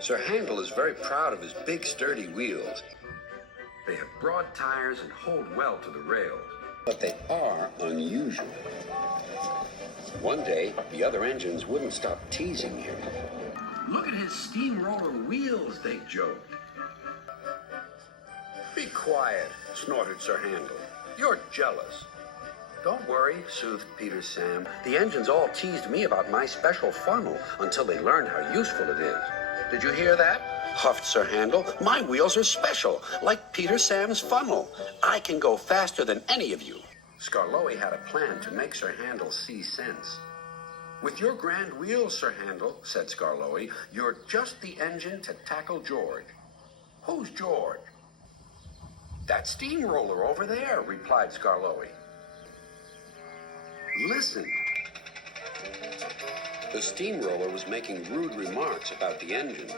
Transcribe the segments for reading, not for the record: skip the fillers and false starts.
Sir Handel is very proud of his big, sturdy wheels. They have broad tires and hold well to the rails, but they are unusual. One day, the other engines wouldn't stop teasing him. Look at his steamroller wheels, they joked. Be quiet, snorted Sir Handel. You're jealous. Don't worry, soothed Peter Sam. The engines all teased me about my special funnel until they learned how useful it is. Did you hear that? Huffed Sir Handel. My wheels are special, like Peter Sam's funnel. I can go faster than any of you. Skarloey had a plan to make Sir Handel see sense. With your grand wheels, Sir Handel, said Skarloey, you're just the engine to tackle George. Who's George? That steamroller over there, replied Skarloey. Listen. The steamroller was making rude remarks about the engines.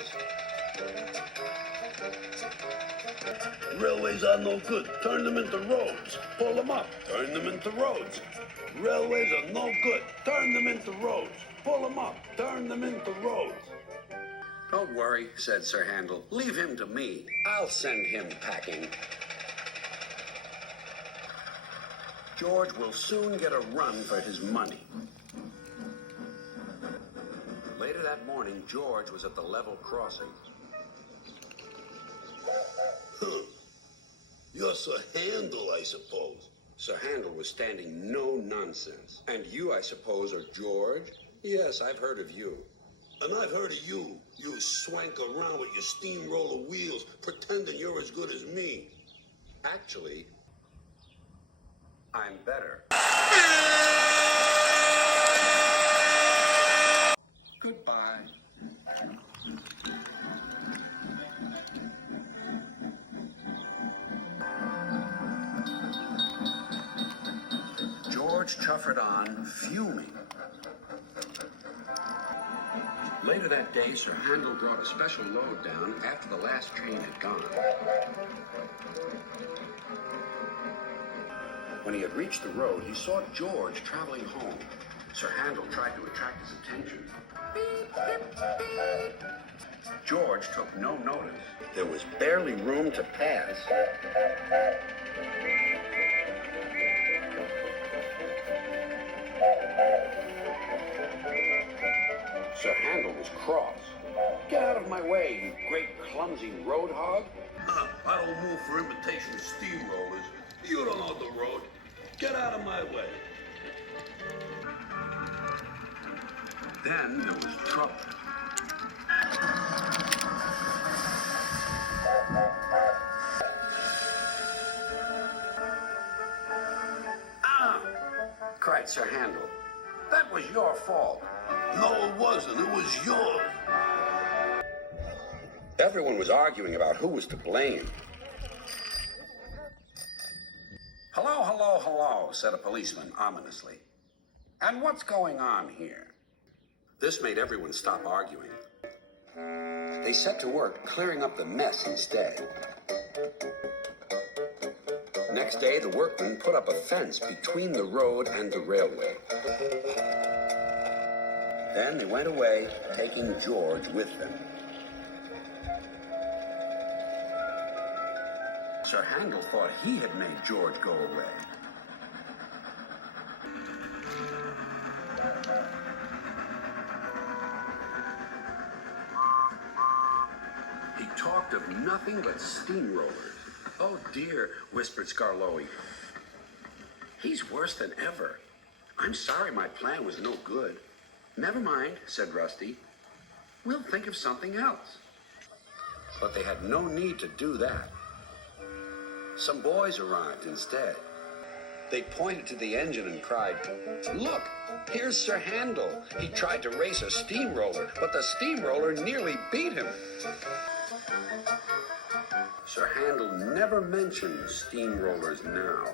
Railways are no good. Turn them into roads. Pull them up. Turn them into roads. Railways are no good. Turn them into roads. Pull them up. Turn them into roads. Don't worry, said Sir Handel. Leave him to me. I'll send him packing. George will soon get a run for his money. Later that morning, George was at the level crossing. You're Sir Handel, I suppose. Sir Handel was standing no nonsense. And you, I suppose, are George? Yes, I've heard of you. And I've heard of you. You swank around with your steamroller wheels, pretending you're as good as me. Actually, I'm better. Goodbye. George chuffered on, fuming. Later that day, Sir Handel brought a special load down after the last train had gone. When he had reached the road, he saw George traveling home. Sir Handel tried to attract his attention. Beep, beep, beep. George took no notice. There was barely room to pass. Sir Handel was cross. Get out of my way, you great clumsy road hog. I don't move for imitation steamrollers. You don't know the road. Get out of my way. Then there was trouble. Ah! Cried Sir Handel. That was your fault. No, it wasn't. It was yours. Everyone was arguing about who was to blame. Hello, hello, hello, said a policeman ominously. And what's going on here? This made everyone stop arguing. They set to work clearing up the mess instead. Next day, the workmen put up a fence between the road and the railway. Then they went away, taking George with them. Sir Handel thought he had made George go away. He talked of nothing but steamrollers. Oh dear, whispered Skarloey. He's worse than ever. I'm sorry my plan was no good. Never mind, said Rusty. We'll think of something else. But they had no need to do that. Some boys arrived instead. They pointed to the engine and cried, Look, here's Sir Handel. He tried to race a steamroller, but the steamroller nearly beat him. Sir Handel never mentioned steamrollers now.